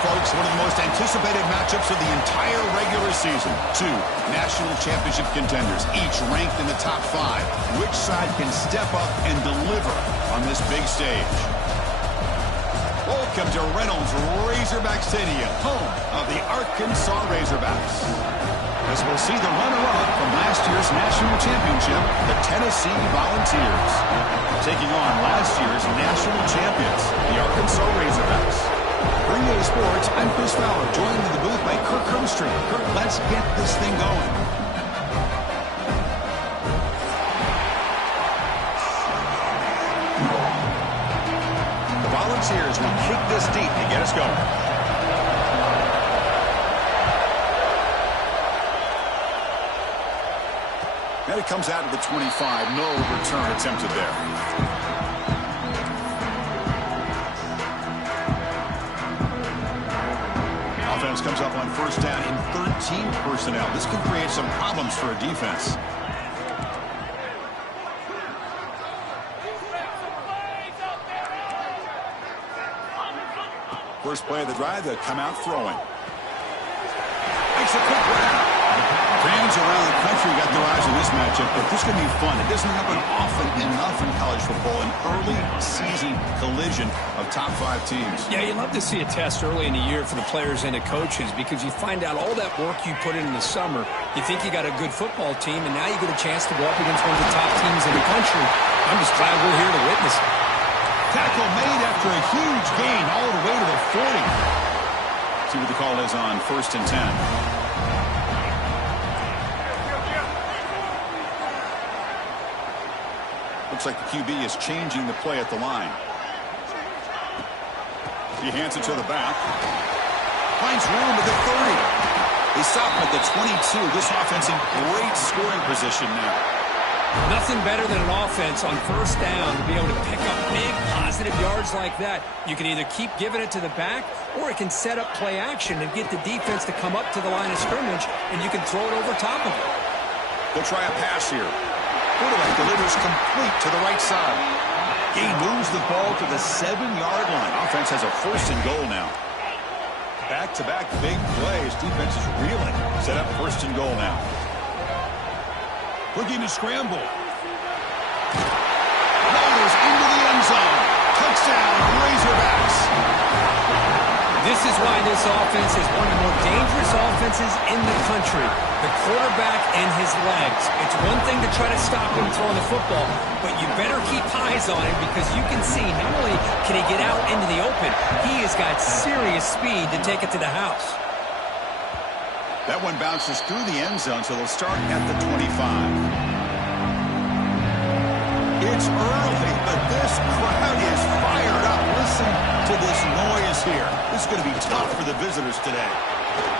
folks, one of the most anticipated matchups of the entire regular season. Two national championship contenders, each ranked in the top 5. Which side can step up and deliver on this big stage? Welcome to Reynolds Razorback Stadium, home of the Arkansas Razorbacks. As we'll see the runner-up from last year's national championship, the Tennessee Volunteers, taking on last year's national champions, the Arkansas Razorbacks. Bring to the sports, I'm Chris Fowler, joined in the booth by Kirk Hermstrom. Kirk, let's get this thing going. The Volunteers will kick this deep to get us going. And it comes out of the 25. No return attempted there. Offense comes up on first down in 13 personnel. This can create some problems for a defense. First play of the drive, they'll come out throwing. Makes a quick grab. Fans around the country got their eyes on this matchup, but this is going to be fun. It doesn't happen often enough in college football, an early season collision of top 5 teams. Yeah, you love to see a test early in the year for the players and the coaches because you find out all that work you put in the summer. You think you got a good football team, and now you get a chance to go up against one of the top teams in the country. I'm just glad we're here to witness it. Tackle made after a huge gain all the way to the 40. See what the call is on 1st and 10. Looks like the QB is changing the play at the line. He hands it to the back. Finds room at the 30. They stop him at the 22. This offense in great scoring position now. Nothing better than an offense on first down to be able to pick up big positive yards like that. You can either keep giving it to the back, or it can set up play action and get the defense to come up to the line of scrimmage, and you can throw it over top of it. They'll try a pass here. Quarterback delivers complete to the right side. He moves the ball to the 7-yard line. Offense has a 1st and goal now. Back-to-back big plays. Defense is reeling. Set up 1st and goal now. Looking to scramble. Rolls into the end zone. Touchdown, Razorbacks. This is why this offense is one of the more dangerous offenses in the country. The quarterback and his legs. It's one thing to try to stop him throwing the football, but you better keep eyes on him because you can see not only can he get out into the open, he has got serious speed to take it to the house. That one bounces through the end zone, so they'll start at the 25. It's early, but this crowd is fired up. Listen to this noise here. This is going to be tough for the visitors today.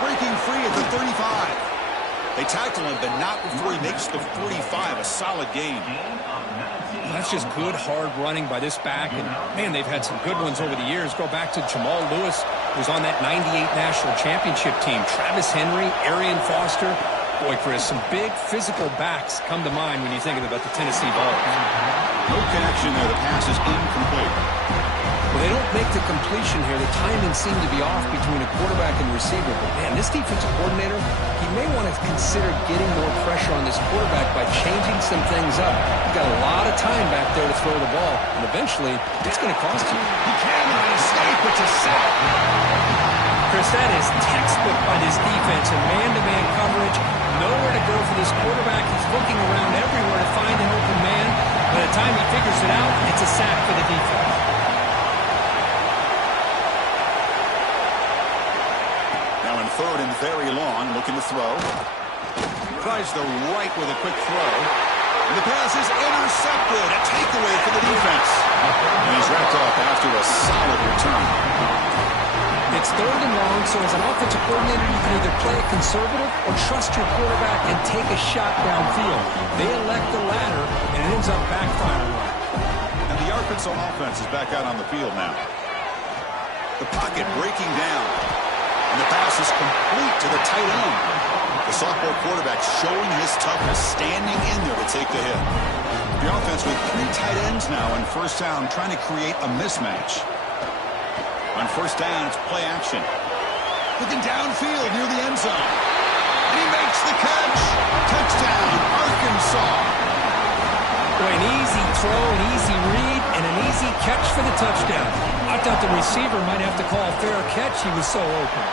Breaking free at the 35. They tackle him, but not before he makes the 45. A solid gain. That's just good, hard running by this back. And, man, they've had some good ones over the years. Go back to Jamal Lewis, who was on that 98 National Championship team. Travis Henry, Arian Foster. Boy, Chris, some big physical backs come to mind when you think about the Tennessee Vols. No connection there. The pass is incomplete. Well, they don't make the completion here. The timing seemed to be off between a quarterback and receiver. But, man, this defensive coordinator, he may want to consider getting more pressure on this quarterback by changing some things up. You've got a lot of time back there to throw the ball, and eventually it's going to cost you. He cannot escape. It's a sack. Chris, that is textbook by this defense and man-to-man coverage. Nowhere to go for this quarterback. He's looking around everywhere to find an open man. By the time he figures it out, it's a sack for the defense. Now in 3rd and very long, looking to throw. Tries the right with a quick throw. And the pass is intercepted. A takeaway for the defense. And he's wrapped up after a solid return. It's 3rd and long, so as an offensive coordinator, you can either play it conservative or trust your quarterback and take a shot downfield. They elect the latter, and it ends up backfiring. And the Arkansas offense is back out on the field now. The pocket breaking down. And the pass is complete to the tight end. The sophomore quarterback showing his toughness, standing in there to take the hit. The offense with 3 tight ends now on first down, trying to create a mismatch. On first down, it's play action. Looking downfield near the end zone. And he makes the catch. Touchdown, Arkansas. Boy, an easy throw, an easy read, and an easy catch for the touchdown. I thought the receiver might have to call a fair catch. He was so open.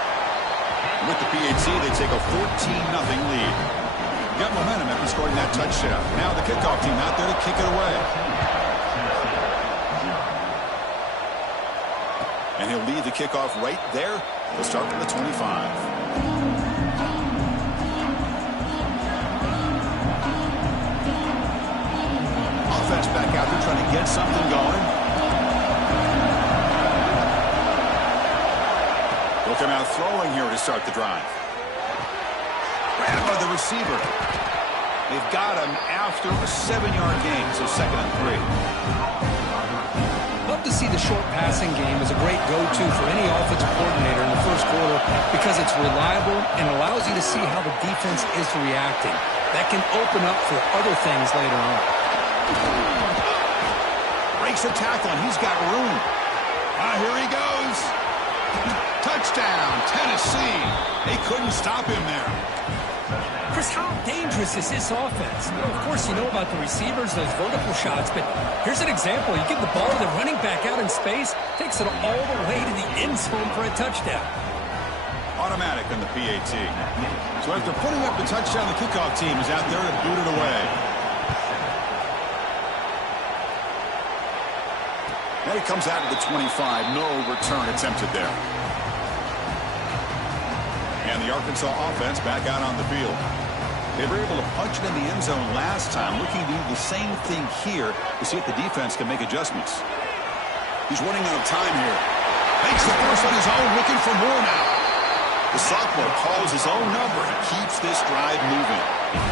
With the PAT, they take a 14-0 lead. Got momentum after scoring that touchdown. Now the kickoff team out there to kick it away. And he'll lead the kickoff right there. He'll start from the 25. Offense back out there trying to get something going. They'll come out throwing here to start the drive. Grabbed by the receiver. They've got him after a 7-yard gain, so 2nd and 3. Love to see the short passing game as a great go-to for any offensive coordinator in the first quarter because it's reliable and allows you to see how the defense is reacting. That can open up for other things later on. Breaks a tackle, and he's got room. Here he goes. Touchdown, Tennessee. They couldn't stop him there. Chris, how dangerous is this offense? Well, of course, you know about the receivers, those vertical shots, but here's an example. You give the ball to the running back out in space, takes it all the way to the end zone for a touchdown. Automatic on the PAT. So after putting up the touchdown, the kickoff team is out there to boot it away. Then he comes out of the 25. No return attempted there. And the Arkansas offense back out on the field. They were able to punch it in the end zone last time. Looking to do the same thing here to see if the defense can make adjustments. He's running out of time here. Makes the first on his own, looking for more now. The sophomore calls his own number and keeps this drive moving.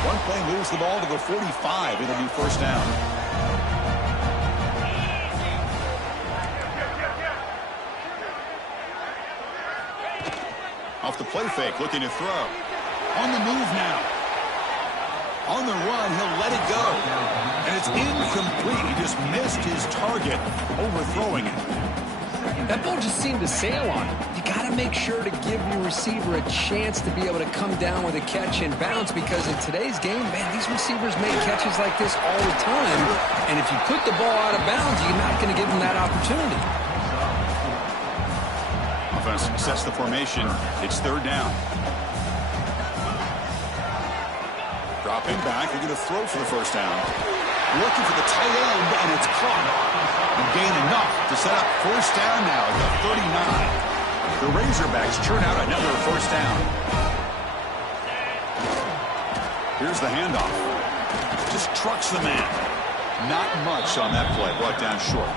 One play moves the ball to the 45. It'll be first down. Off the play fake, looking to throw. On the move now. On the run, he'll let it go. And it's incomplete. He just missed his target, overthrowing it. That ball just seemed to sail on him. You got to make sure to give your receiver a chance to be able to come down with a catch and bounce because in today's game, man, these receivers make catches like this all the time. And if you put the ball out of bounds, you're not going to give them that opportunity. Offense sets the formation. It's third down. Dropping back. They're going to throw for the first down. Looking for the tight end, and it's caught. And gain enough to set up first down now at the 39. The Razorbacks churn out another first down. Here's the handoff. Just trucks the man. Not much on that play. Brought down short.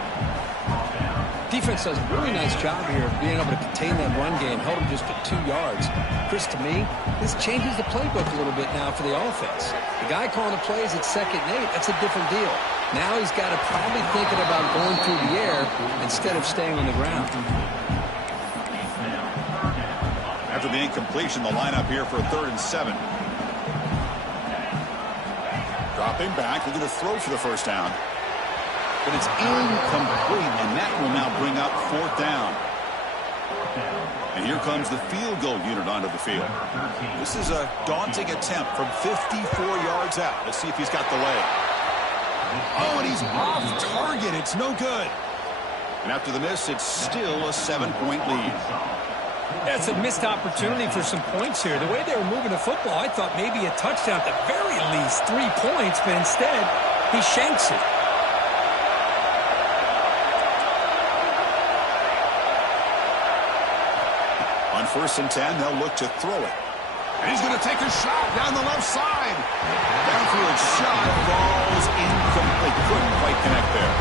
Defense does a really nice job here of being able to contain that run game, held him just at 2 yards. Chris, to me, this changes the playbook a little bit now for the offense. The guy calling the plays at 2nd and 8, that's a different deal. Now he's got to probably thinking about going through the air instead of staying on the ground. After the incompletion, the lineup here for a 3rd and 7. Dropping back, they're going to throw for the first down. But it's incomplete, and that will now bring up 4th down. And here comes the field goal unit onto the field. This is a daunting attempt from 54 yards out. Let's see if he's got the leg. Oh, and he's off target. It's no good. And after the miss, it's still a 7-point lead. That's a missed opportunity for some points here. The way they were moving the football, I thought maybe a touchdown, at the very least 3 points, but instead he shanks it. On 1st and 10, they'll look to throw it. And he's going to take a shot down the left side. Downfield shot falls incomplete. Couldn't quite connect there.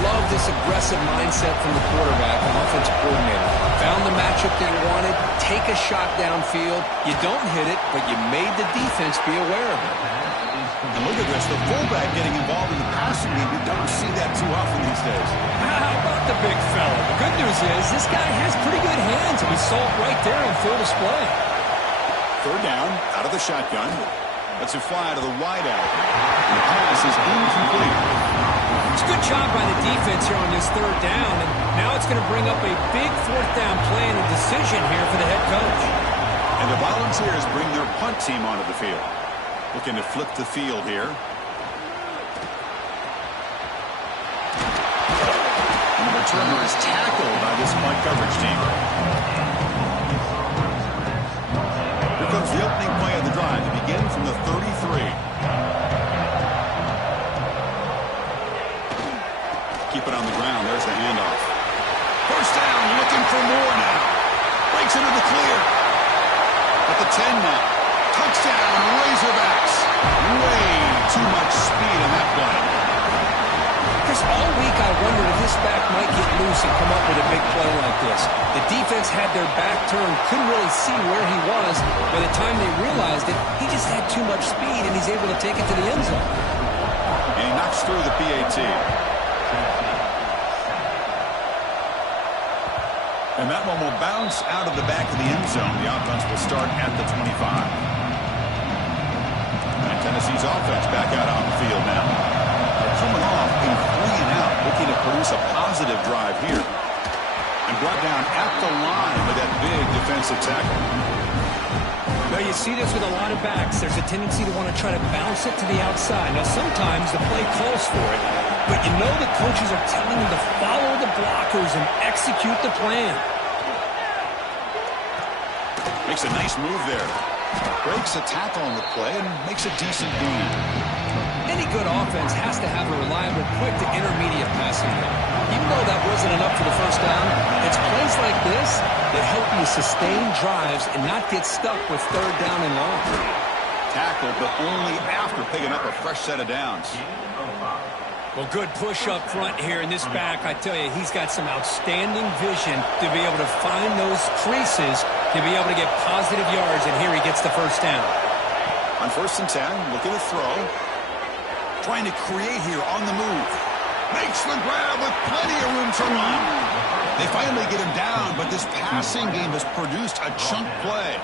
Love this aggressive mindset from the quarterback and offensive coordinator. Found the matchup that you wanted, take a shot downfield. You don't hit it, but you made the defense be aware of it. And look at this, the fullback getting involved in the passing game. You don't see that too often these days. How about the big fella? The good news is this guy has pretty good hands, and we saw it right there on full display. 3rd down, out of the shotgun. Lets it fly to the wideout. And the pass is incomplete. It's a good job by the defense here on this third down, and now it's going to bring up a big fourth down play and a decision here for the head coach. And the Volunteers bring their punt team onto the field. Looking to flip the field here. And the returner is tackled by this punt coverage team. Here comes the opening play of the drive to begin from the 33. Keep it on the ground. There's the handoff. First down, looking for more now. Breaks into the clear. At the 10 now. Touchdown, Razorbacks. Way too much speed on that play. Chris, all week I wondered if this back might get loose and come up with a big play like this. The defense had their back turned, couldn't really see where he was. By the time they realized it, he just had too much speed, and he's able to take it to the end zone. And he knocks through the PAT. And that one will bounce out of the back of the end zone. The offense will start at the 25. And Tennessee's offense back out on the field now. They're coming off a 3-and-out, looking to produce a positive drive here. And brought down at the line with that big defensive tackle. Well, you see this with a lot of backs. There's a tendency to want to try to bounce it to the outside. Now, sometimes the play calls for it, but you know the coaches are telling them to follow the blockers and execute the plan. Makes a nice move there. Breaks a tackle on the play and makes a decent gain. Any good offense has to have a reliable, quick to intermediate passing game. Even though that wasn't enough for the first down, it's plays like this that help you sustain drives and not get stuck with third down and long. Tackle, but only after picking up a fresh set of downs. Well, good push up front here in this back. I tell you, he's got some outstanding vision to be able to find those creases, to be able to get positive yards, and here he gets the first down. On 1st and 10, looking to throw. Trying to create here on the move. Makes the grab with plenty of room to run. They finally get him down, but this passing game has produced a chunk play.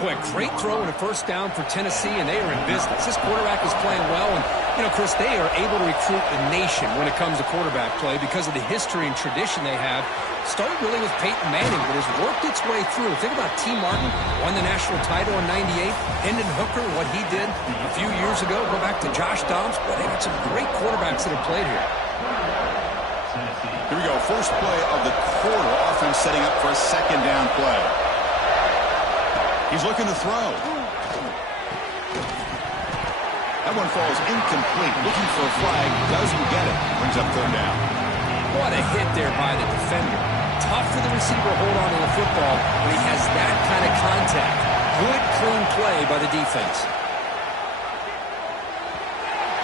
Boy, great throw and a first down for Tennessee, and they are in business. This quarterback is playing well, and, you know, Chris, they are able to recruit the nation when it comes to quarterback play because of the history and tradition they have. Started really with Peyton Manning, but has worked its way through. Think about T. Martin, won the national title in '98. Hendon Hooker, what he did a few years ago. Go back to Josh Dobbs. Boy, they got some great quarterbacks that have played here. Here we go. First play of the quarter. Offense setting up for a second down play. He's looking to throw. That one falls incomplete. Looking for a flag. Doesn't get it. Brings up third down. What a hit there by the defender. Tough for the receiver to hold on to the football when he has that kind of contact. Good, clean play by the defense.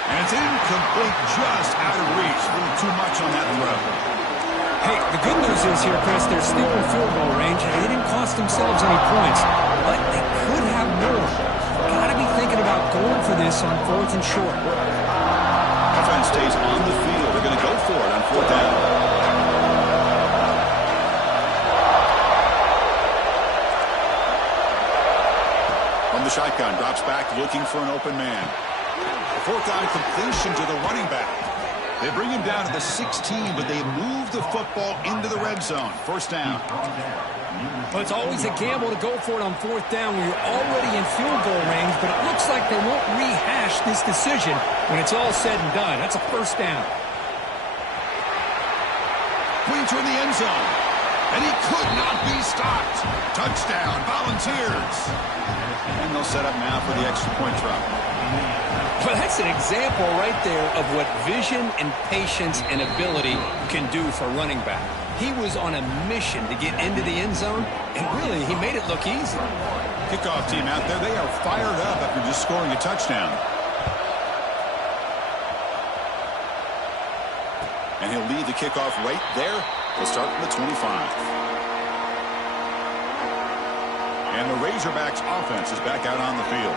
And it's incomplete, just out of reach. A little too much on that throw. Hey, the good news is here, Chris, they're still in field goal range, and they didn't cost themselves any points, but they could have more. Got to be thinking about going for this on 4th and short. Offense stays on the field. They're going to go for it on 4th down. From the shotgun, drops back, looking for an open man. A 4th down completion to the running back. They bring him down to the 16, but they move the football into the red zone. First down. Well, it's always a gamble to go for it on 4th down when you're already in field goal range, but it looks like they won't rehash this decision when it's all said and done. That's a first down. Pointer in the end zone. And he could not be stopped. Touchdown, Volunteers. And they'll set up now for the extra point try. Well, that's an example right there of what vision and patience and ability can do for running back. He was on a mission to get into the end zone, and really, he made it look easy. Kickoff team out there, they are fired up after just scoring a touchdown. And he'll lead the kickoff right there. He'll start from the 25. And the Razorbacks offense is back out on the field.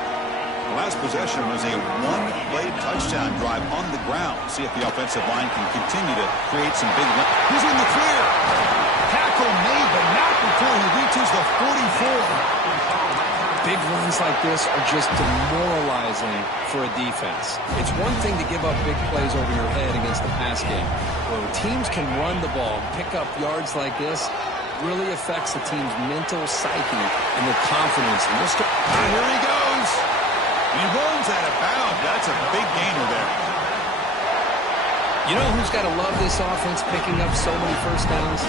The last possession was a one-play touchdown drive on the ground. See if the offensive line can continue to create some big runs. He's in the clear. Tackle made, but not before he reaches the 44. Big runs Plays like this are just demoralizing for a defense. It's one thing to give up big plays over your head against the pass game. When teams can run the ball, pick up yards like this, really affects the team's mental psyche and their confidence. And here he goes. He runs out of bounds. That's a big gainer there. You know who's got to love this offense picking up so many first downs?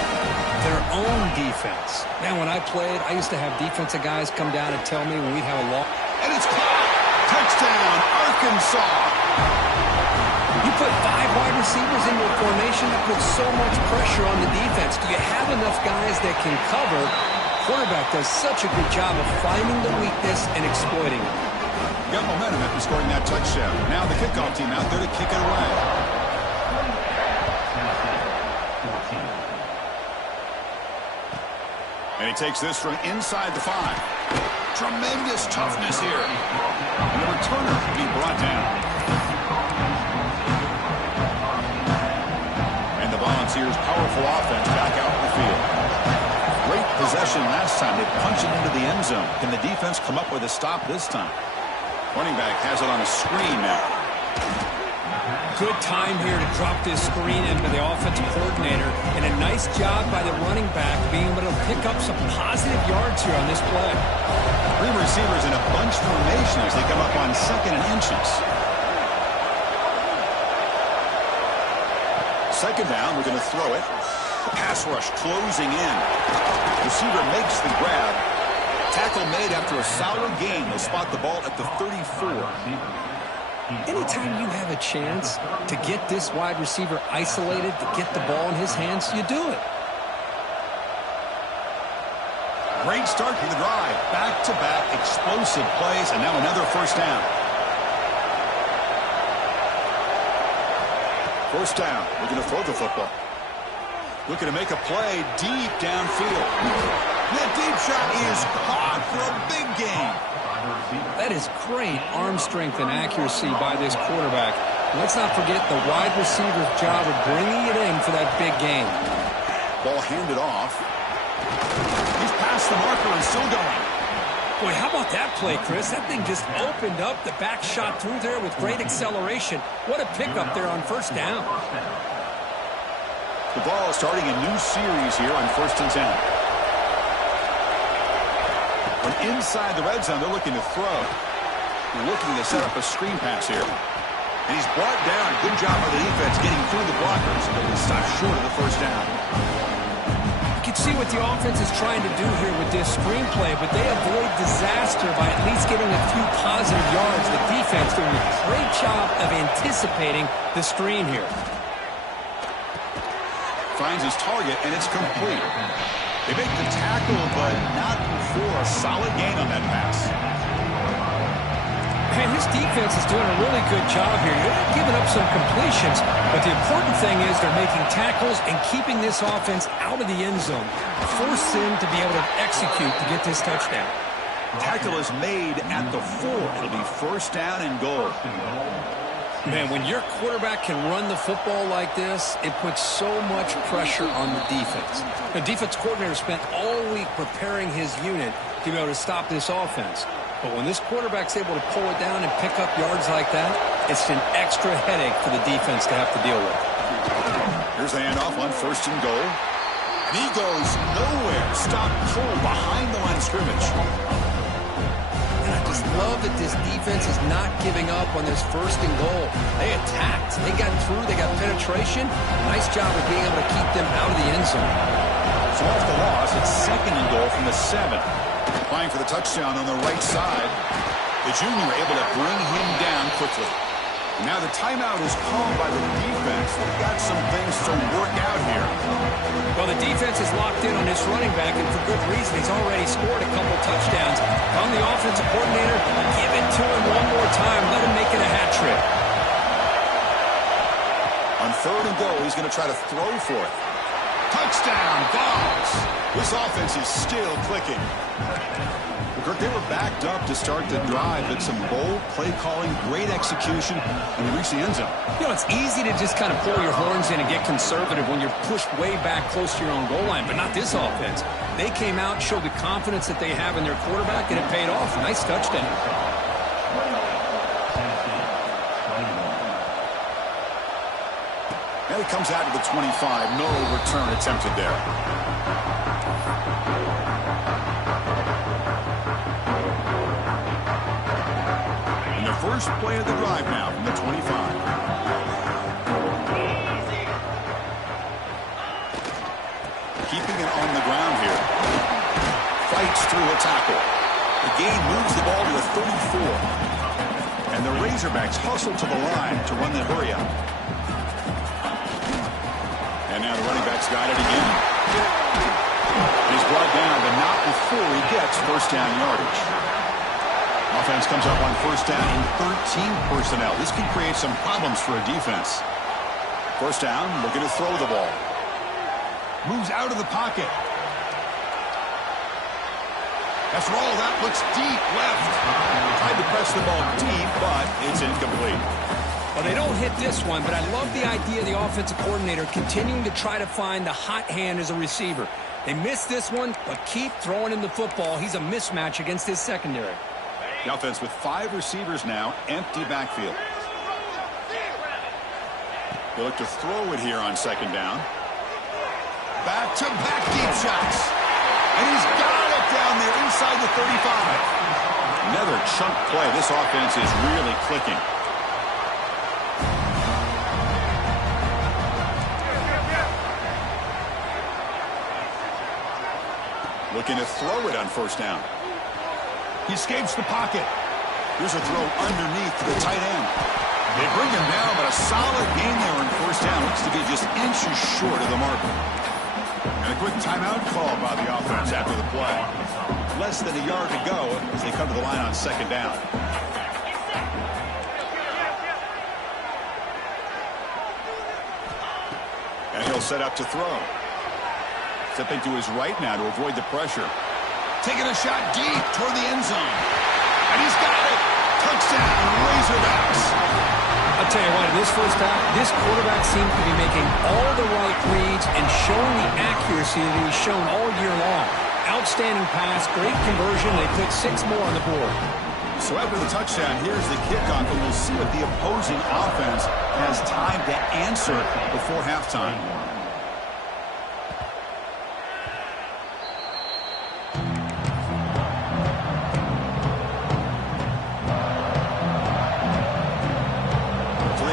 Their own defense. Man, when I played, I used to have defensive guys come down and tell me when we'd have a loss. And it's caught. Touchdown, Arkansas. You put 5 wide receivers in your formation, that puts so much pressure on the defense. Do you have enough guys that can cover? Quarterback does such a good job of finding the weakness and exploiting it. Got momentum after scoring that touchdown. Now the kickoff team out there to kick it away. And he takes this from inside the 5. Tremendous toughness here. And the returner being brought down. And the Volunteers' powerful offense back out in the field. Great possession last time. They punched it into the end zone. Can the defense come up with a stop this time? Running back has it on a screen now. Good time here to drop this screen into the offensive coordinator. And a nice job by the running back being able to pick up some positive yards here on this play. 3 receivers in a bunch formation as they come up on 2nd and inches. 2nd down, we're going to throw it. The pass rush closing in. Receiver makes the grab. Tackle made after a solid gain. They'll spot the ball at the 34. Anytime you have a chance to get this wide receiver isolated, to get the ball in his hands, you do it. Great start to the drive. Back-to-back explosive plays, and now another first down. First down. We're going to throw the football. Looking to make a play deep downfield. That deep shot is caught for a big gain. That is great arm strength and accuracy by this quarterback. Let's not forget the wide receiver's job of bringing it in for that big gain. Ball handed off. He's past the marker and still going. Boy, how about that play, Chris? That thing just opened up. The back shot through there with great acceleration. What a pickup there on first down. The ball starting a new series here on 1st and 10. From inside the red zone, they're looking to throw. They're looking to set up a screen pass here. And he's brought down. Good job by the defense getting through the blockers. But he stopped short of the first down. You can see what the offense is trying to do here with this screenplay, but they avoid disaster by at least getting a few positive yards. The defense doing a great job of anticipating the screen here. Finds his target, and it's complete. They make the tackle, but not for a solid gain on that pass. Man, this defense is doing a really good job here. You're not giving up some completions, but the important thing is they're making tackles and keeping this offense out of the end zone. Force them to be able to execute to get this touchdown. Tackle is made at the 4. It'll be first down and goal. Man, when your quarterback can run the football like this, it puts so much pressure on the defense. The defense coordinator spent all week preparing his unit to be able to stop this offense. But when this quarterback's able to pull it down and pick up yards like that, it's an extra headache for the defense to have to deal with. Here's the handoff on 1st and goal. And he goes nowhere. Stopped cold behind the line of scrimmage. And I just love that this defense is not giving up on this 1st and goal. They attacked. They got through. They got penetration. Nice job of being able to keep them out of the end zone. So off the loss, it's 2nd and goal from the 7. Applying for the touchdown on the right side. The junior able to bring him down quickly. Now the timeout is called by the defense. They've got some things to work out here. Well, the defense is locked in on this running back, and for good reason. He's already scored a couple touchdowns. On the offensive coordinator, give it to him one more time. Let him make it a hat trick. On 3rd and goal, he's going to try to throw for it. Touchdown, Hogs. This offense is still clicking. Kirk, they were backed up to start the drive, but some bold play calling, great execution, and they reached the end zone. You know, it's easy to just kind of pull your horns in and get conservative when you're pushed way back close to your own goal line, but not this offense. They came out, showed the confidence that they have in their quarterback, and it paid off. Nice touchdown. And he comes out to the 25. No return attempted there. First play of the drive now from the 25. Keeping it on the ground here. Fights through a tackle. The gain moves the ball to the 34. And the Razorbacks hustle to the line to run the hurry up. And now the running back's got it again. And he's brought down, but not before he gets first down yardage. Offense comes up on first down in 13 personnel. This can create some problems for a defense. First down, looking to throw the ball. Moves out of the pocket. That's roll. That looks deep left. Tried to press the ball deep, but it's incomplete. Well, they don't hit this one, but I love the idea of the offensive coordinator continuing to try to find the hot hand as a receiver. They missed this one, but keep throwing him the football. He's a mismatch against his secondary. The offense with 5 receivers now, empty backfield. They look to throw it here on second down. Back-to-back deep shots. And he's got it down there inside the 35. Another chunk play. This offense is really clicking. Looking to throw it on first down. He escapes the pocket. Here's a throw underneath to the tight end. They bring him down, but a solid gain there on first down. Looks to be just inches short of the marker. And a quick timeout call by the offense after the play. Less than a yard to go as they come to the line on second down. And he'll set up to throw. Stepping to his right now to avoid the pressure. Taking a shot deep toward the end zone. And he's got it. Touchdown, Razorbacks. I'll tell you what, in this first half, this quarterback seems to be making all the right reads and showing the accuracy that he's shown all year long. Outstanding pass, great conversion. They put 6 more on the board. So after the touchdown, here's the kickoff, and we'll see if the opposing offense has time to answer before halftime.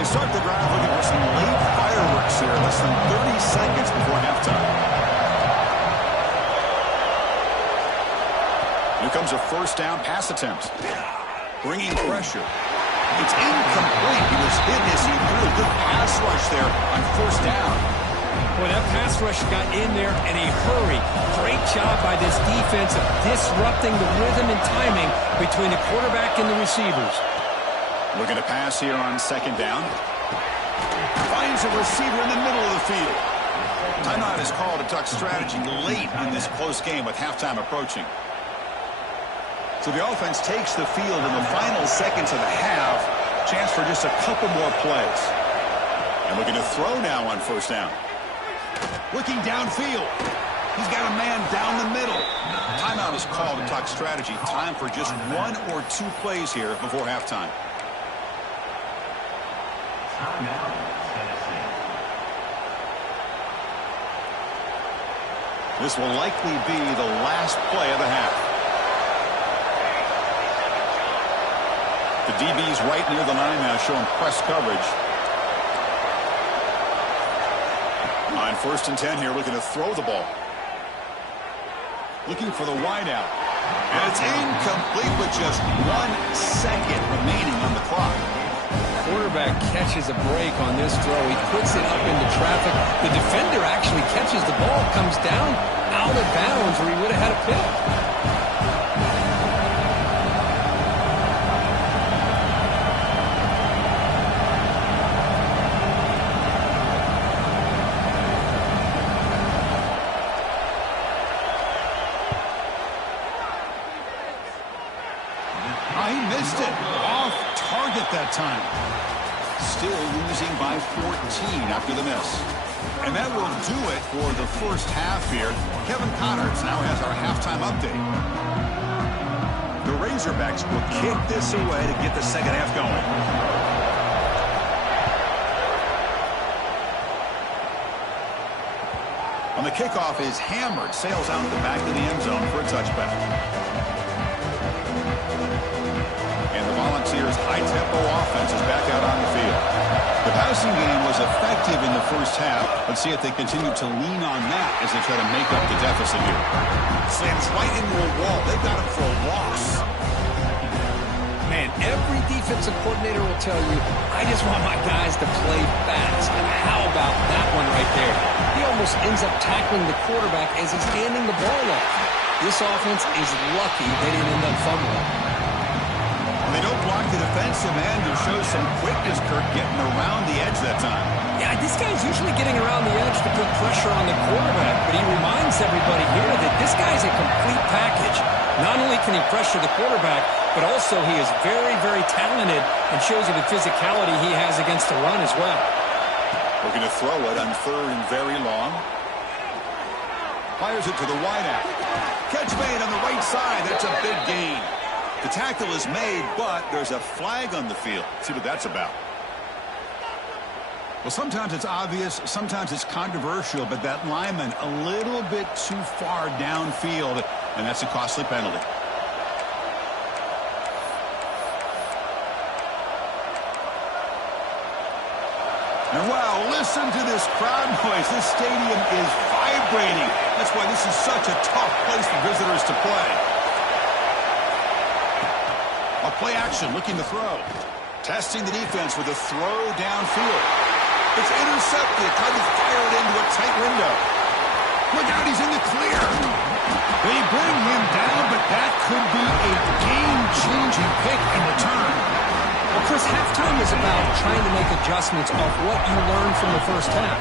Start the drive looking for some late fireworks here. Less than 30 seconds before halftime. Here comes a first down pass attempt. Bringing pressure. It's incomplete. He was hidden as he threw a good pass rush there on first down. Boy, that pass rush got in there in a hurry. Great job by this defense of disrupting the rhythm and timing between the quarterback and the receivers. Looking to pass here on second down. Finds a receiver in the middle of the field. Timeout is called to talk strategy late in this close game with halftime approaching. So the offense takes the field in the final seconds of the half. Chance for just a couple more plays. And looking to throw now on first down. Looking downfield. He's got a man down the middle. Timeout is called to talk strategy. Time for just 1 or 2 plays here before halftime. This will likely be the last play of the half. The DB's right near the line now, showing press coverage. On first and 10 here, looking to throw the ball. Looking for the wideout. And it's incomplete with just 1 second remaining on the clock. Quarterback catches a break on this throw. He puts it up into traffic. The defender actually catches the ball, comes down out of bounds where he would have had a pick. missed it. Off target that time. Still losing by 14 after the miss. And that will do it for the first half here. Kevin Connors now has our halftime update. The Razorbacks will kick this away to get the second half going. On the kickoff is hammered, sails out the back of the end zone for a touchback. And the Volunteers' high-tempo offense is back out on the field. The passing game was effective in the first half. Let's see if they continue to lean on that as they try to make up the deficit here. Slams right into a wall. They've got him for a loss. Man, every defensive coordinator will tell you, I just want my guys to play fast. And how about that one right there? He almost ends up tackling the quarterback as he's handing the ball off. This offense is lucky they didn't end up fumbling. They don't block the defensive end or show some quickness, Kirk, getting around the edge that time. Yeah, this guy's usually getting around the edge to put pressure on the quarterback, but he reminds everybody here that this guy's a complete package. Not only can he pressure the quarterback, but also he is very, very talented and shows you the physicality he has against the run as well. Looking to throw it on third and very long. Fires it to the wideout. Catch made on the right side. That's a big gain. The tackle is made, but there's a flag on the field. See what that's about. Well, sometimes it's obvious, sometimes it's controversial, but that lineman a little bit too far downfield, and that's a costly penalty. And wow, listen to this crowd noise. This stadium is vibrating. That's why this is such a tough place for visitors to play. A play action, looking to throw. Testing the defense with a throw downfield. It's intercepted, trying to fire it into a tight window. Look out, he's in the clear. They bring him down, but that could be a game-changing pick in return. Well, Chris, halftime is about trying to make adjustments off what you learned from the first half.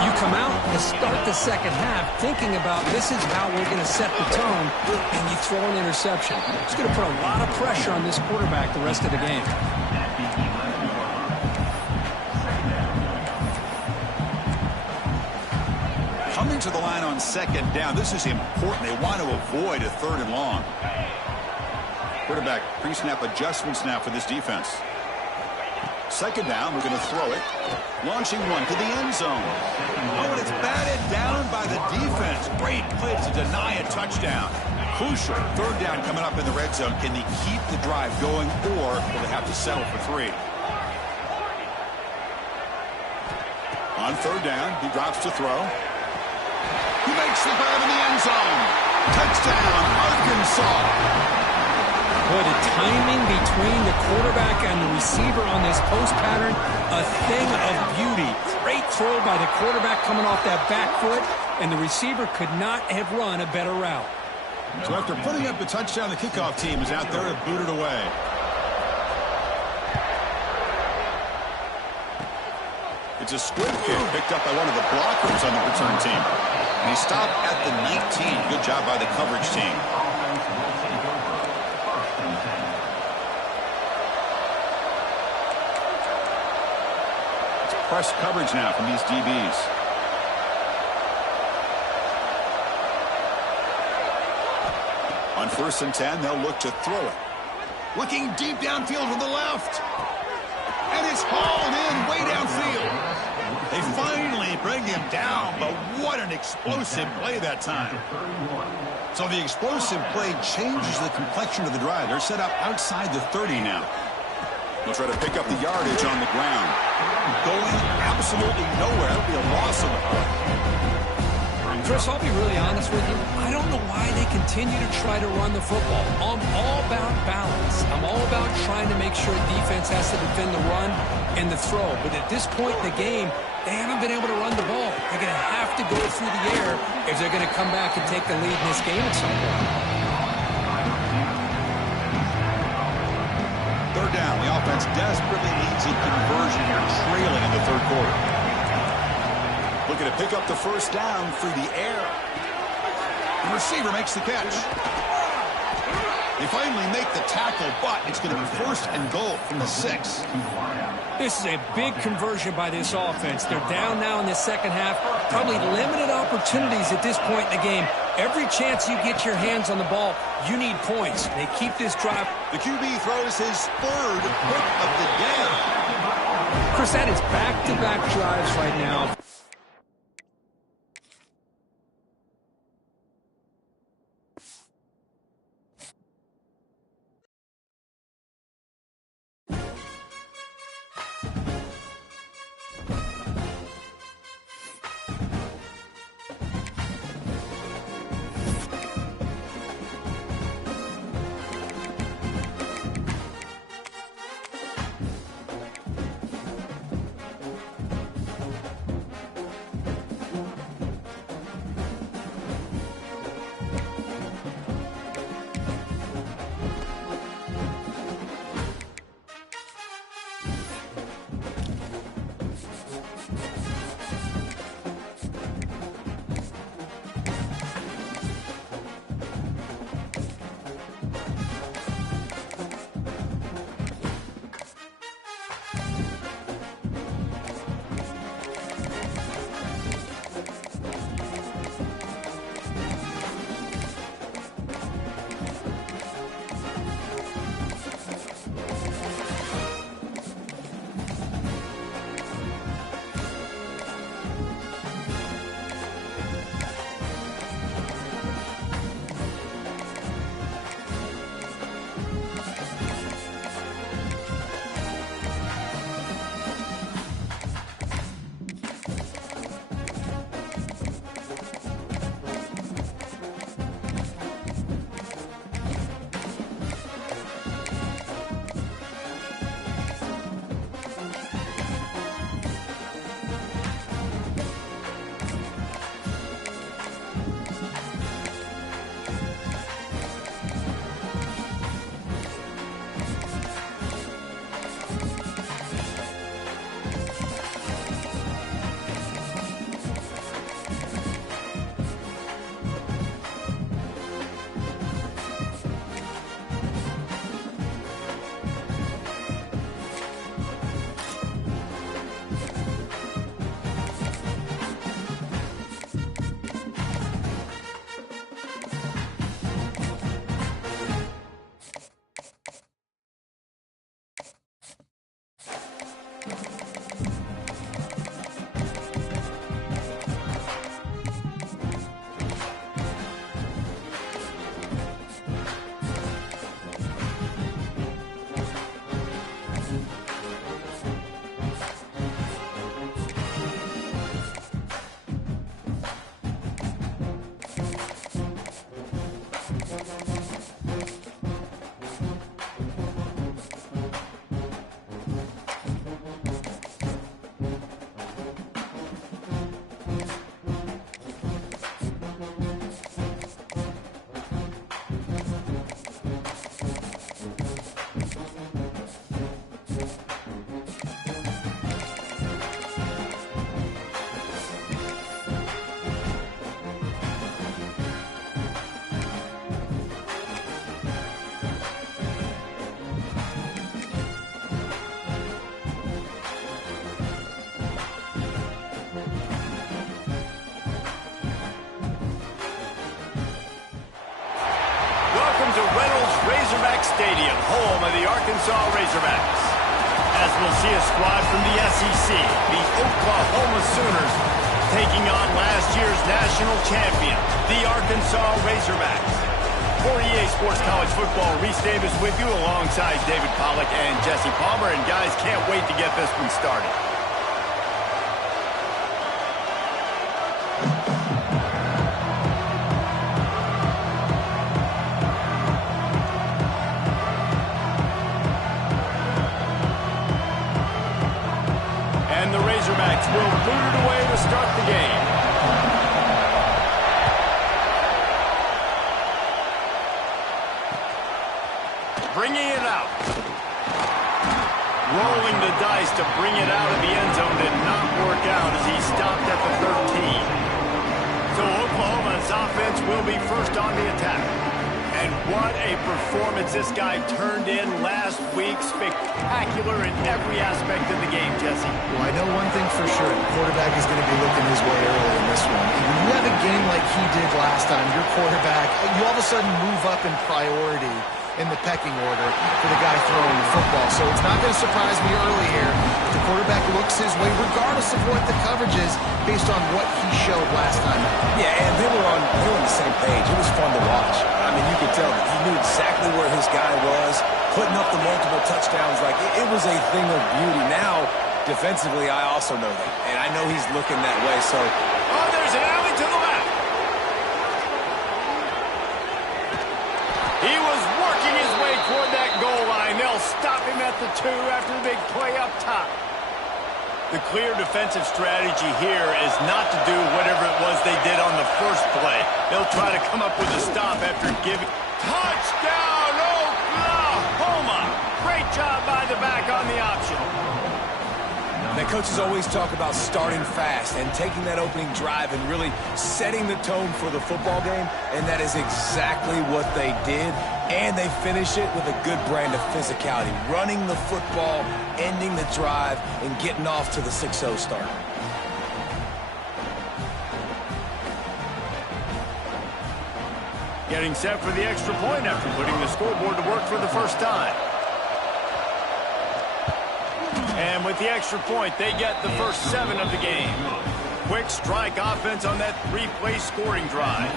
You come out to start the second half thinking about this is how we're going to set the tone, and you throw an interception. It's going to put a lot of pressure on this quarterback the rest of the game. Coming to the line on second down, this is important. They want to avoid a third and long. Quarterback pre-snap adjustments now for this defense. Second down, we're going to throw it. Launching one to the end zone. Oh, and it's batted down by the defense. Great play to deny a touchdown. Crucial. Third down coming up in the red zone. Can they keep the drive going, or will they have to settle for three? On third down, he drops to throw. He makes the grab in the end zone. Touchdown, Arkansas. Boy, the timing between the quarterback and the receiver on this post pattern, a thing of beauty. Great throw by the quarterback coming off that back foot, and the receiver could not have run a better route. So after putting up the touchdown, the kickoff team is out there to boot it away. It's a squib kick picked up by one of the blockers on the return team. And he stopped at the 19. Good job by the coverage team. Press coverage now from these DBs. On 1st and 10, they'll look to throw it. Looking deep downfield to the left. And it's hauled in way downfield. They finally bring him down, but what an explosive play that time. So the explosive play changes the complexion of the drive. They're set up outside the 30 now. They'll try to pick up the yardage on the ground. Going absolutely nowhere. That'll be a loss of the play. Chris, I'll be really honest with you. I don't know why they continue to try to run the football. I'm all about balance. I'm all about trying to make sure defense has to defend the run and the throw. But at this point in the game, they haven't been able to run the ball. They're going to have to go through the air if they're going to come back and take the lead in this game at some point. Third down. The offense desperately needs a conversion here, trailing in the third quarter. Looking to pick up the first down through the air. The receiver makes the catch. They finally make the tackle, but it's going to be first and goal from the 6. This is a big conversion by this offense. They're down now in the second half. Probably limited opportunities at this point in the game. Every chance you get your hands on the ball, you need points. They keep this drive. The QB throws his 3rd hook of the day. Chris, that is back-to-back drives right now. Stadium, home of the Arkansas Razorbacks. As we'll see a squad from the SEC, the Oklahoma Sooners, taking on last year's national champion, the Arkansas Razorbacks. For EA Sports College Football, Reese Davis with you alongside David Pollack and Jesse Palmer. And guys, can't wait to get this one started. The Razorbacks will boot it away to start the game. Bringing it out. Rolling the dice to bring it out of the end zone did not work out as he stopped at the 13. So Oklahoma's offense will be first on the attack. And what a performance this guy turned in last week. Spectacular in every aspect of the game, Jesse. Well, I know one thing for sure. The quarterback is going to be looking his way early in this one. And when you have a game like he did last time, your quarterback, you all of a sudden move up in priority in the pecking order for the guy throwing the football. So it's not going to surprise me early here if the quarterback looks his way, regardless of what the coverage is, based on what he showed last time. Yeah, and they were on the same page. It was fun to watch. I mean, you could tell that he knew exactly where his guy was, putting up the multiple touchdowns. Like, it was a thing of beauty. Now, defensively, I also know that. And I know he's looking that way, so... Oh, there's an alley to the left. He was working his way toward that goal line. They'll stop him at the 2 after the big play up top. The clear defensive strategy here is not to do whatever it was they did on the first play. They'll try to come up with a stop after giving... Touchdown, Oklahoma! Great job by the back on the option. The coaches always talk about starting fast and taking that opening drive and really setting the tone for the football game, and that is exactly what they did, and they finish it with a good brand of physicality, running the football, ending the drive, and getting off to the 6-0 start. Getting set for the extra point after putting the scoreboard to work for the first time. And with the extra point, they get the first 7 of the game. Quick strike offense on that 3-play scoring drive.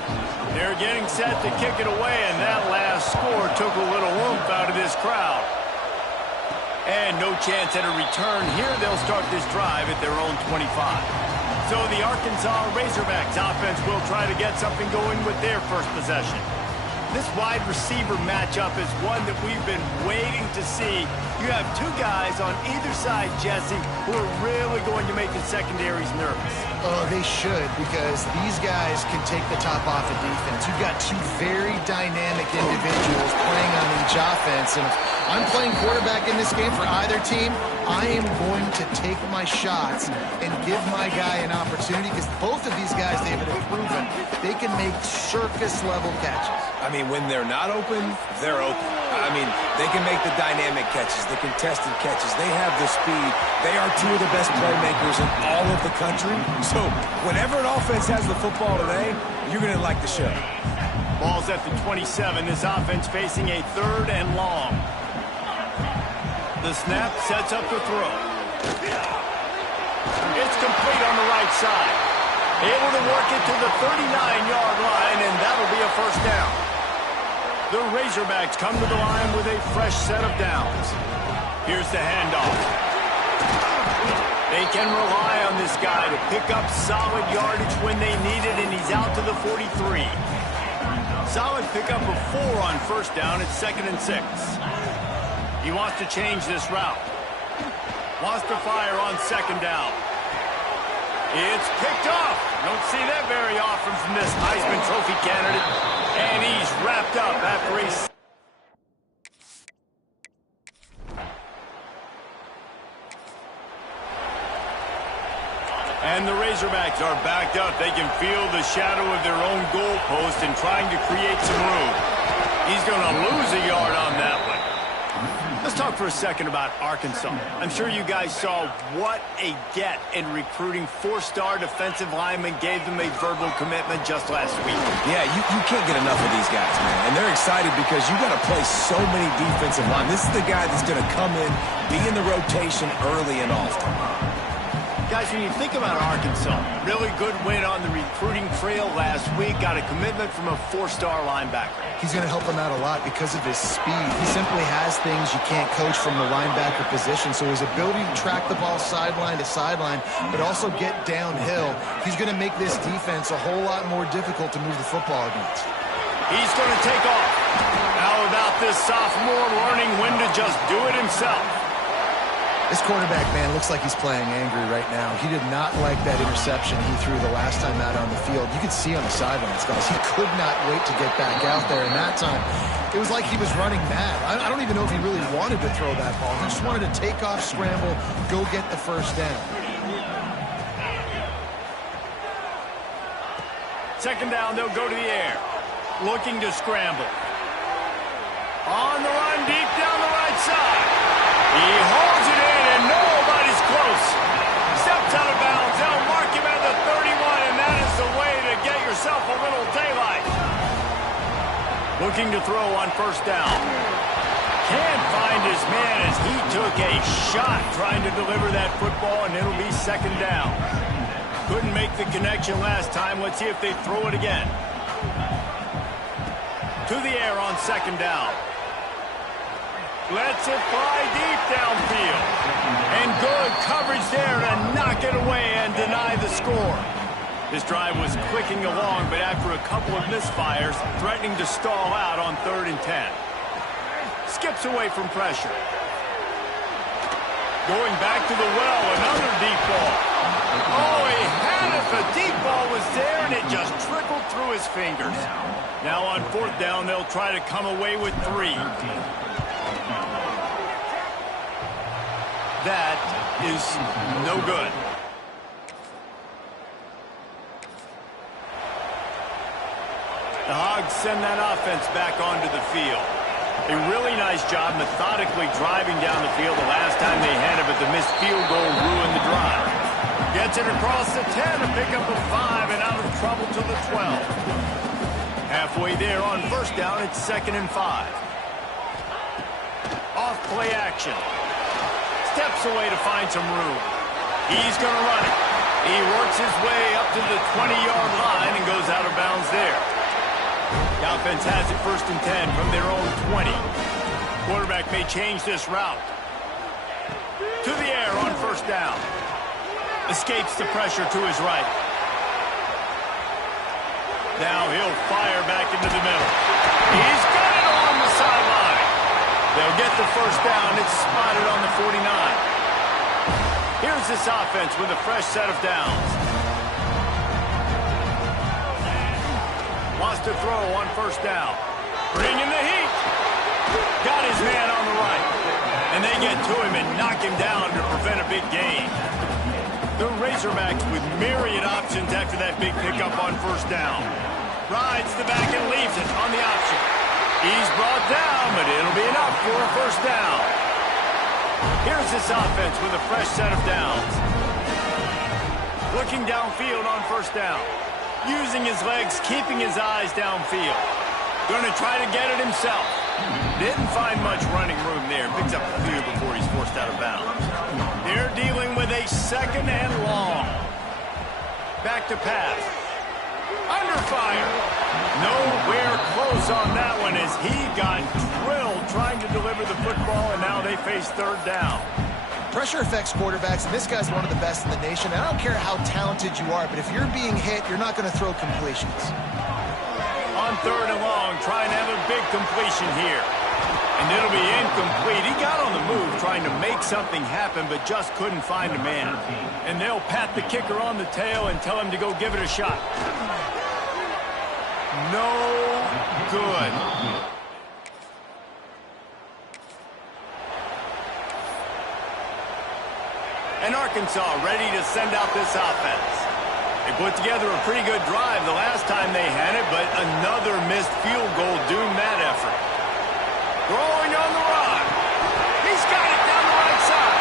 They're getting set to kick it away, and that last score took a little oomph out of this crowd. And no chance at a return here. They'll start this drive at their own 25. So the Arkansas Razorbacks offense will try to get something going with their first possession. This wide receiver matchup is one that we've been waiting to see. You have 2 guys on either side, Jesse, who are really going to make the secondaries nervous. Oh, they should, because these guys can take the top off of defense. You've got 2 very dynamic individuals playing on each offense, and if I'm playing quarterback in this game for either team, I am going to take my shots and give my guy an opportunity, because both of these guys, David, have proven they can make circus-level catches. I mean, when they're not open, they're open. I mean, they can make the dynamic catches, the contested catches. They have the speed. They are 2 of the best playmakers in all of the country. So whenever an offense has the football today, you're going to like the show. Ball's at the 27. This offense facing a 3rd and long. The snap sets up the throw. It's complete on the right side. Able to work it to the 39-yard line, and that'll be a first down. The Razorbacks come to the line with a fresh set of downs. Here's the handoff. They can rely on this guy to pick up solid yardage when they need it, and he's out to the 43. Solid pickup of 4 on first down. It's 2nd and 6. He wants to change this route. Wants to fire on 2nd down. It's picked off. Don't see that very often from this Heisman Trophy candidate. And he's wrapped up after a... And the Razorbacks are backed up. They can feel the shadow of their own goalpost and trying to create some room. He's going to lose a yard on that one. Let's talk for a second about Arkansas. I'm sure you guys saw what a get in recruiting 4-star defensive linemen gave them a verbal commitment just last week. Yeah, you can't get enough of these guys, man. And they're excited because you got to play so many defensive linemen. This is the guy that's going to come in, be in the rotation early and often. Guys, when you think about Arkansas, really good win on the recruiting trail last week. Got a commitment from a 4-star linebacker. He's going to help them out a lot because of his speed. He simply has things you can't coach from the linebacker position. So his ability to track the ball sideline to sideline, but also get downhill, he's going to make this defense a whole lot more difficult to move the football against. He's going to take off. How about this sophomore learning when to just do it himself? This quarterback, man, looks like he's playing angry right now. He did not like that interception he threw the last time out on the field. You could see on the sidelines, guys. He could not wait to get back out there. And that time, it was like he was running mad. I don't even know if he really wanted to throw that ball. He just wanted to take off, scramble, go get the first down. 2nd down, they'll go to the air. Looking to scramble. On the run, deep down the right side. He holds it in, and nobody's close. Steps out of bounds. They'll mark him at the 31, and that is the way to get yourself a little daylight. Looking to throw on first down. Can't find his man as he took a shot trying to deliver that football, and it'll be second down. Couldn't make the connection last time. Let's see if they throw it again. To the air on second down. Lets it fly deep downfield. And good coverage there to knock it away and deny the score. This drive was clicking along, but after a couple of misfires, threatening to stall out on 3rd and 10. Skips away from pressure. Going back to the well, another deep ball. Oh, he had it. The deep ball was there, and it just trickled through his fingers. Now on 4th down, they'll try to come away with 3. That is no good. The Hogs send that offense back onto the field. A really nice job methodically driving down the field the last time they had it, but the missed field goal ruined the drive. Gets it across the 10 to pick up a 5 and out of trouble to the 12. Halfway there on first down, it's 2nd and 5. Off play action. Steps away to find some room. He's going to run it. He works his way up to the 20-yard line and goes out of bounds there. The offense has it 1st and 10 from their own 20. Quarterback may change this route. To the air on first down. Escapes the pressure to his right. Now he'll fire back into the middle. He's got it on the sideline. They'll get the first down. It's spotted on the 49. Here's this offense with a fresh set of downs. Wants to throw on first down. Bringing the heat. Got his man on the right. And they get to him and knock him down to prevent a big gain. The Razorbacks with myriad options after that big pickup on first down. Rides the back and leaves it on the option. He's brought down, but it'll be enough for a first down. Here's this offense with a fresh set of downs. Looking downfield on first down. Using his legs, keeping his eyes downfield. Going to try to get it himself. Didn't find much running room there. Picks up a few before he's forced out of bounds. They're dealing with a 2nd and long. Back to pass. Under fire. Nowhere close on that one as he got drilled trying to deliver the football, and now they face 3rd down. Pressure affects quarterbacks, and this guy's one of the best in the nation. I don't care how talented you are, but if you're being hit, you're not going to throw completions. On 3rd and long, trying to have a big completion here. And it'll be incomplete. He got on the move trying to make something happen, but just couldn't find a man. And they'll pat the kicker on the tail and tell him to go give it a shot. No good. And Arkansas ready to send out this offense. They put together a pretty good drive the last time they had it, but another missed field goal doomed that effort. Throwing on the run. He's got it down the right side.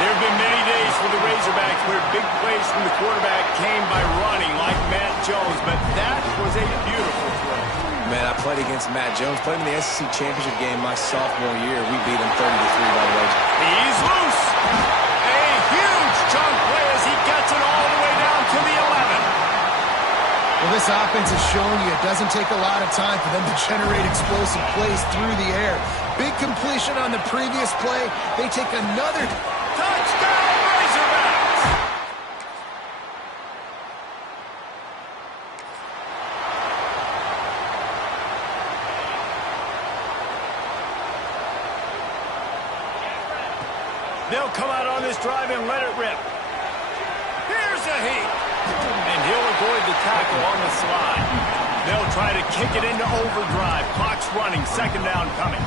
There have been many days for the Razorbacks where big plays from the quarterback came by running like Matt Jones, but that was a beautiful throw. Man, I played against Matt Jones. Played in the SEC Championship game my sophomore year. We beat him 30-3, by the way. He's loose. A huge chunk play as he gets it all the way down to the 11. Well, this offense is showing you it doesn't take a lot of time for them to generate explosive plays through the air. Big completion on the previous play. They take another touchdown, Razorbacks! They'll come out on this drive and let it rip. Here's a heat. And he'll avoid the tackle on the slide. They'll try to kick it into overdrive. Clock's running. 2nd down coming.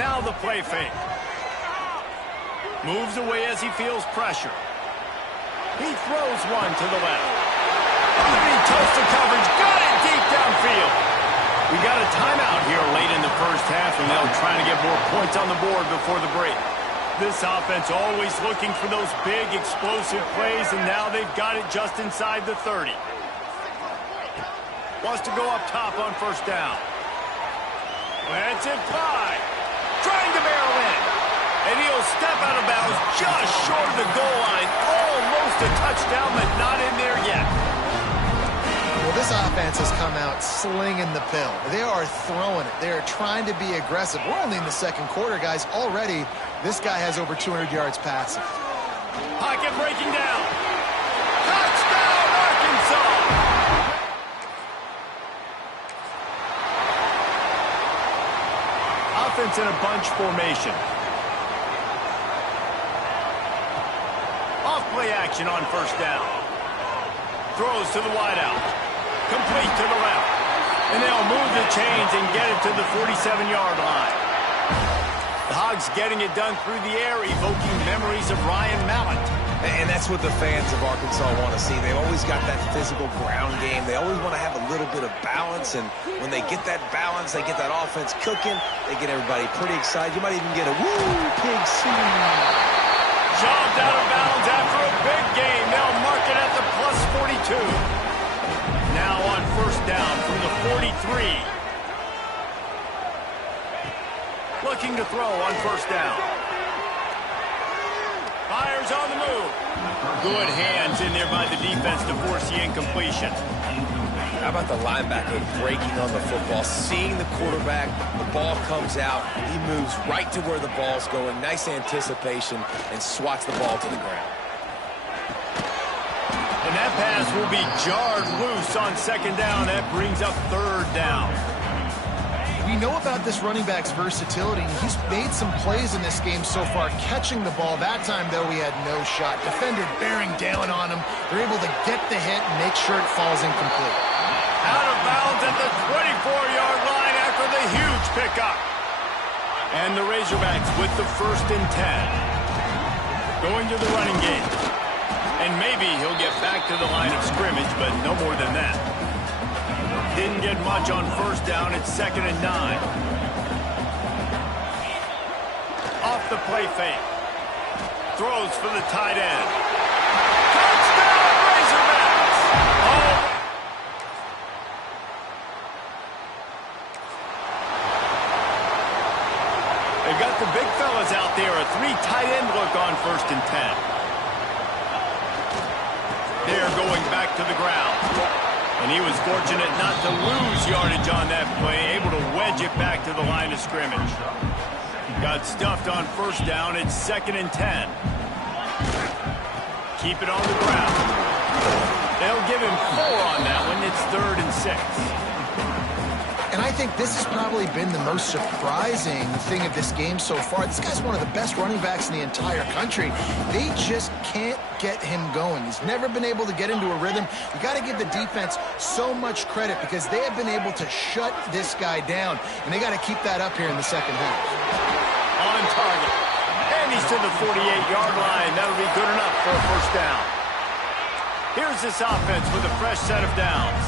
Now the play fake. Moves away as he feels pressure. He throws one to the left. He toasted coverage. Got it deep downfield. We got a timeout here late in the first half, and they'll try to get more points on the board before the break. This offense always looking for those big, explosive plays, and now they've got it just inside the 30. Wants to go up top on first down. That's it high. Trying to barrel in. And he'll step out of bounds just short of the goal line. Almost a touchdown, but not in there yet. Well, this offense has come out slinging the pill. They are throwing it. They are trying to be aggressive. We're only in the second quarter, guys. Already, this guy has over 200 yards passing. Pocket breaking down. Touchdown, Arkansas! Offense in a bunch formation. Off-play action on first down. Throws to the wideout. Complete to the left. And they'll move the chains and get it to the 47-yard line. The Hogs getting it done through the air, evoking memories of Ryan Mallett. And that's what the fans of Arkansas want to see. They've always got that physical ground game. They always want to have a little bit of balance, and when they get that balance, they get that offense cooking, they get everybody pretty excited. You might even get a woo, pig scene. Shoved out of bounds after a big game. They'll mark it at the plus 42. Now on first down from the 43. Looking to throw on first down. Fires on the move. Good hands in there by the defense to force the incompletion. How about the linebacker breaking on the football, seeing the quarterback, the ball comes out, he moves right to where the ball's going, nice anticipation, and swats the ball to the ground. And that pass will be jarred loose on second down. That brings up third down. We know about this running back's versatility. He's made some plays in this game so far, catching the ball. That time, though, he had no shot. Defender bearing down on him. They're able to get the hit and make sure it falls incomplete. Out of bounds at the 24-yard line after the huge pickup. And the Razorbacks with the 1st and 10. Going to the running game. And maybe he'll get back to the line of scrimmage, but no more than that. Didn't get much on first down. It's 2nd and 9. Off the play fake. Throws for the tight end. Touchdown, Razorbacks! Oh. They've got the big fellas out there. A 3 tight end look on 1st and 10. They're going back to the ground. And he was fortunate not to lose yardage on that play, able to wedge it back to the line of scrimmage. Got stuffed on first down. It's 2nd and 10. Keep it on the ground. They'll give him 4 on that one. It's 3rd and 6. And I think this has probably been the most surprising thing of this game so far. This guy's one of the best running backs in the entire country. They just can't get him going. He's never been able to get into a rhythm. You got to give the defense so much credit because they have been able to shut this guy down. And they got to keep that up here in the second half. On target. And he's to the 48-yard line. That'll be good enough for a first down. Here's this offense with a fresh set of downs.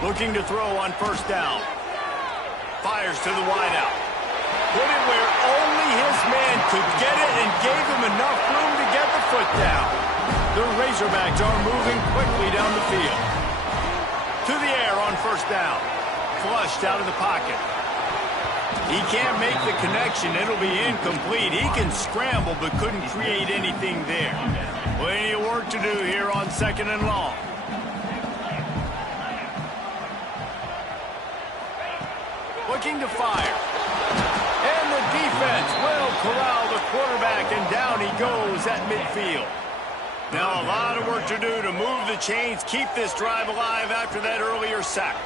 Looking to throw on first down. Fires to the wideout. Put it where only his man could get it and gave him enough room to get the foot down. The Razorbacks are moving quickly down the field. To the air on first down. Flushed out of the pocket. He can't make the connection. It'll be incomplete. He can scramble but couldn't create anything there. Plenty of work to do here on 2nd and long. Looking to fire. And the defense will corral the quarterback, and down he goes at midfield. Now a lot of work to do to move the chains, keep this drive alive after that earlier sack.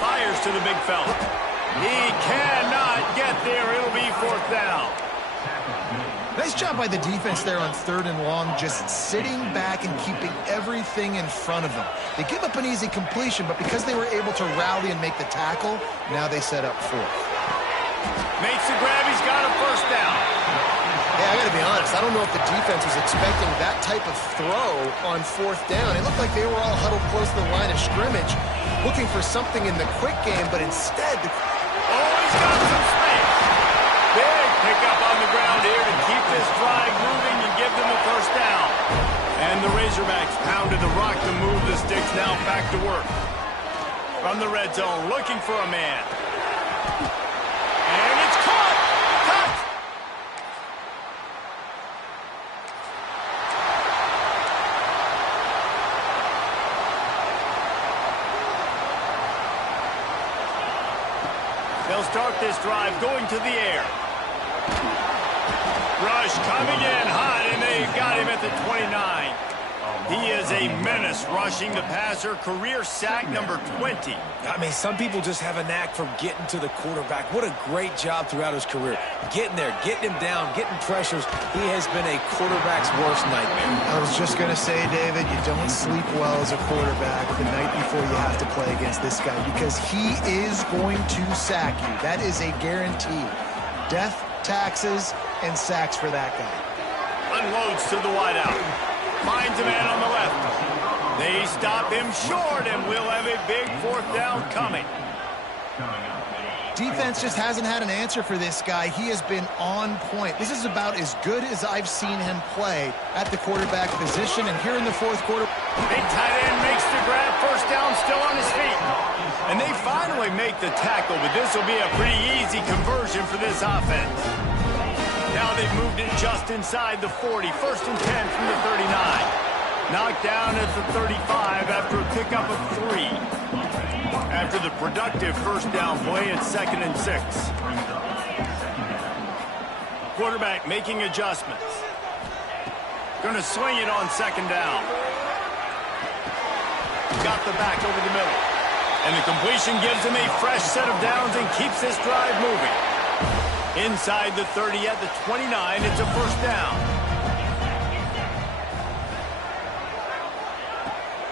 Fires to the big fella. He cannot get there. It'll be 4th down. Nice job by the defense there on 3rd and long, just sitting back and keeping everything in front of them. They give up an easy completion, but because they were able to rally and make the tackle, now they set up 4th. Makes the grab. He's got a first down. Hey, I got to be honest. I don't know if the defense was expecting that type of throw on 4th down. It looked like they were all huddled close to the line of scrimmage, looking for something in the quick game, but instead... Oh, he's got some space. Big pickup on the ground here to keep this drive moving and give them a first down. And the Razorbacks pounded the rock to move the sticks, now back to work. From the red zone, looking for a man. And it's caught! Touch! They'll start this drive going to the air. Rush coming in hot, and they got him at the 29. He is a menace rushing the passer, career sack number 20. I mean, some people just have a knack for getting to the quarterback. What a great job throughout his career. Getting there, getting him down, getting pressures. He has been a quarterback's worst nightmare. I was just going to say, David, you don't sleep well as a quarterback the night before you have to play against this guy because he is going to sack you. That is a guarantee. Death, taxes, and sacks for that guy. Unloads to the wideout. Finds a man on the left. They stop him short, and we'll have a big 4th down coming. Defense just hasn't had an answer for this guy. He has been on point. This is about as good as I've seen him play at the quarterback position. And here in the 4th quarter... Big tight end makes the grab. First down, still on his feet. And they finally make the tackle, but this will be a pretty easy conversion for this offense. Now they've moved it just inside the 40. 1st and 10 from the 39. Knocked down at the 35 after a pickup of 3. After the productive first down play, it's 2nd and 6. Quarterback making adjustments. Going to swing it on 2nd down. Got the back over the middle. And the completion gives him a fresh set of downs and keeps this drive moving. Inside the 30 at the 29, it's a first down.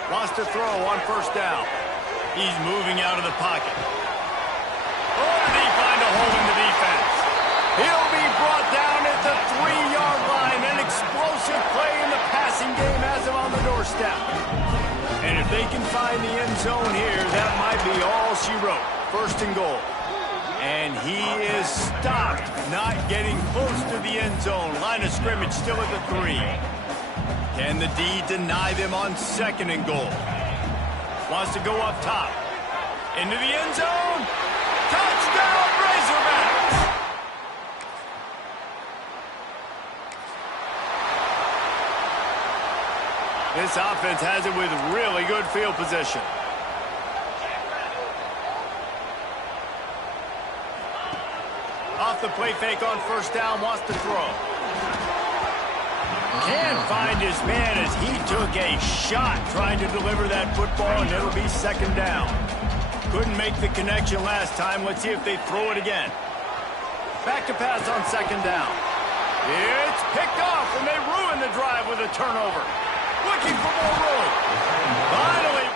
Lost a throw on first down. He's moving out of the pocket. Oh, did he find a hole in the defense? He'll be brought down at the 3-yard line. An explosive play in the passing game has him on the doorstep. And if they can find the end zone here, that might be all she wrote. 1st and goal. And he is stopped, not getting close to the end zone. Line of scrimmage still at the 3. Can the D deny them on 2nd and goal? Wants to go up top. Into the end zone. Touchdown, Razorbacks! This offense has it with really good field position. Off the play fake on first down, wants to throw. Can't find his man as he took a shot trying to deliver that football, and it'll be 2nd down. Couldn't make the connection last time. Let's see if they throw it again. Back to pass on 2nd down. It's picked off, and they ruin the drive with a turnover. Looking for more room. Finally.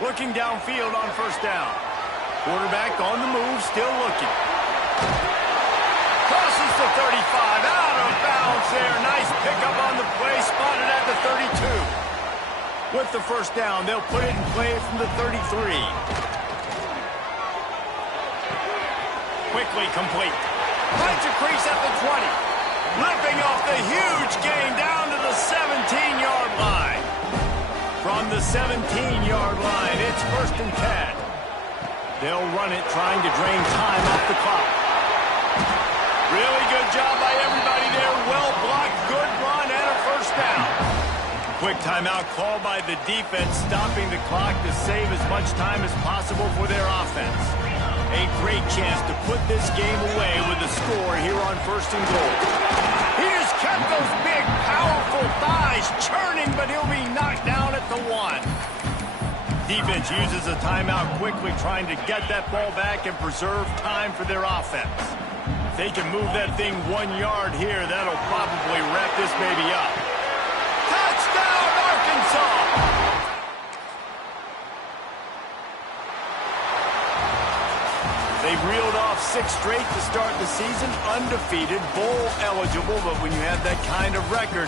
Looking downfield on first down. Quarterback on the move, still looking. Crosses the 35, out of bounds there. Nice pickup on the play, spotted at the 32. With the first down, they'll put it in play from the 33. Quickly complete. Finds a crease at the 20. Ripping off the huge gain down to the 17-yard line. From the 17-yard line, it's 1st and 10. They'll run it, trying to drain time off the clock. Really good job by everybody there. Well blocked, good run, and a first down. Quick timeout called by the defense, stopping the clock to save as much time as possible for their offense. A great chance to put this game away with a score here on 1st and goal. He just kept those big, powerful thighs churning, but he'll be knocked down at the 1. Defense uses a timeout quickly, trying to get that ball back and preserve time for their offense. If they can move that thing 1 yard here, that'll probably wrap this baby up. Touchdown, Arkansas! They reeled off 6 straight to start the season, undefeated, bowl eligible, but when you have that kind of record,